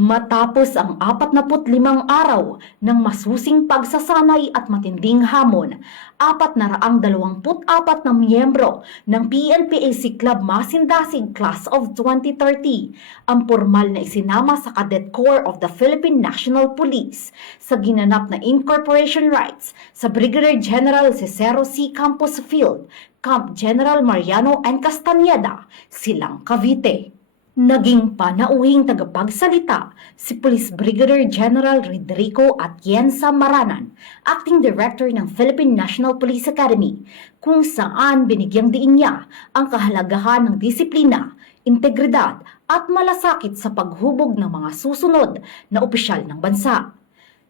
Matapos ang 45 araw ng masusing pagsasanay at matinding hamon, 424 na miyembro ng PNPAC Club Masindasig Class of 2030 ang formal na isinama sa Cadet Corps of the Philippine National Police sa ginanap na incorporation rights sa Brigadier General Cicero C. Campos Field, Camp General Mariano N. Castañeda, Silang, Cavite. Naging panauhing tagapagsalita si Police Brigadier General Rodrigo Atienza Maranan, Acting Director ng Philippine National Police Academy, kung saan binigyang diin niya ang kahalagahan ng disiplina, integridad at malasakit sa paghubog ng mga susunod na opisyal ng bansa.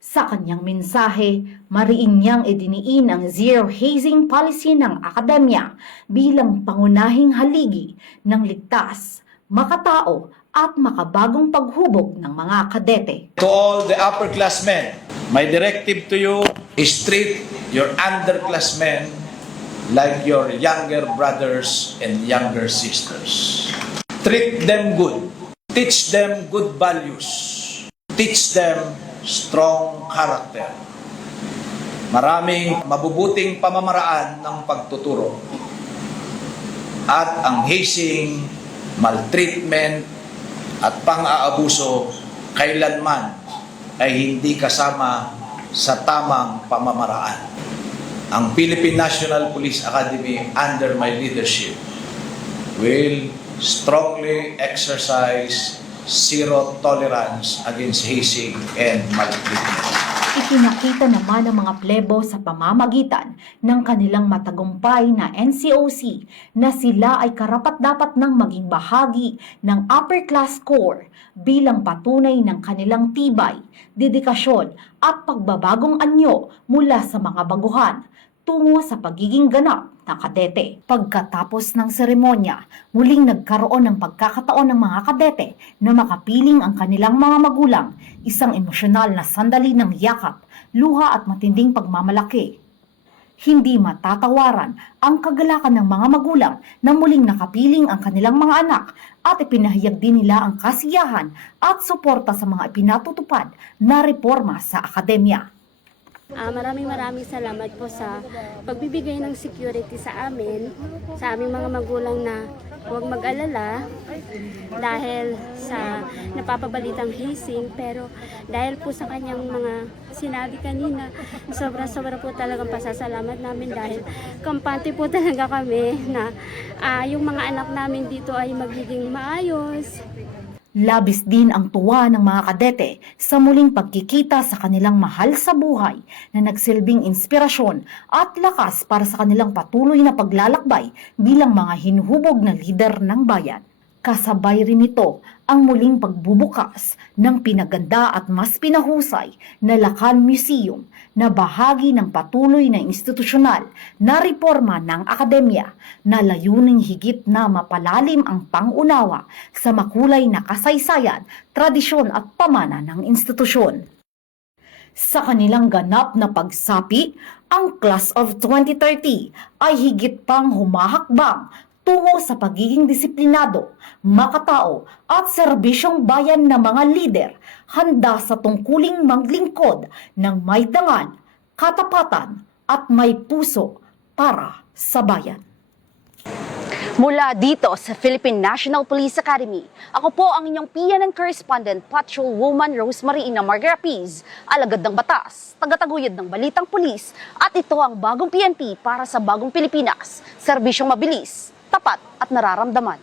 Sa kanyang mensahe, mariin niyang idiniin ang zero hazing policy ng akademya bilang pangunahing haligi ng ligtas, makatao at makabagong paghubog ng mga kadete. To all the upperclassmen, my directive to you is treat your underclassmen like your younger brothers and younger sisters. Treat them good. Teach them good values. Teach them strong character. Maraming mabubuting pamamaraan ng pagtuturo. At ang hazing, maltreatment at pang-aabuso kailanman ay hindi kasama sa tamang pamamaraan. Ang Philippine National Police Academy under my leadership will strongly exercise zero tolerance against hazing and maltreatment. Ipinakita naman ng mga plebo sa pamamagitan ng kanilang matagumpay na NCOC na sila ay karapat-dapat nang maging bahagi ng upper class corps bilang patunay ng kanilang tibay, dedikasyon at pagbabagong anyo mula sa mga baguhan tungo sa pagiging ganap na kadete. Pagkatapos ng seremonya, muling nagkaroon ng pagkakataon ng mga kadete na makapiling ang kanilang mga magulang, isang emosyonal na sandali ng yakap, luha at matinding pagmamalaki. Hindi matatawaran ang kagalakan ng mga magulang na muling nakapiling ang kanilang mga anak at ipinahayag din nila ang kasiyahan at suporta sa mga ipinatutupad na reforma sa akademya. Maraming salamat po sa pagbibigay ng security sa amin, sa aming mga magulang na huwag mag-alala dahil sa napapabalitang hazing, pero dahil po sa kanyang mga sinabi kanina, sobra po talagang pasasalamat namin dahil kampante po talaga kami na yung mga anak namin dito ay magiging maayos. Labis din ang tuwa ng mga kadete sa muling pagkikita sa kanilang mahal sa buhay na nagsilbing inspirasyon at lakas para sa kanilang patuloy na paglalakbay bilang mga hinuhubog na lider ng bayan. Kasabay rin ito ang muling pagbubukas ng pinaganda at mas pinahusay na Lacan Museum na bahagi ng patuloy na institusyonal na reforma ng akademya na layuning higit na mapalalim ang pangunawa sa makulay na kasaysayan, tradisyon at pamana ng institusyon. Sa kanilang ganap na pagsapi, ang Class of 2030 ay higit pang humahakbang tungo sa pagiging disiplinado, makatao at serbisyong bayan na mga lider, handa sa tungkuling maglingkod ng may dangal, katapatan at may puso para sa bayan. Mula dito sa Philippine National Police Academy, ako po ang inyong PNN Correspondent Patrolwoman Rosemary Ina Margarapiz, alagad ng batas, tagataguyod ng balitang pulis, at ito ang bagong PNP para sa bagong Pilipinas, serbisyong mabilis, tapat at nararamdaman.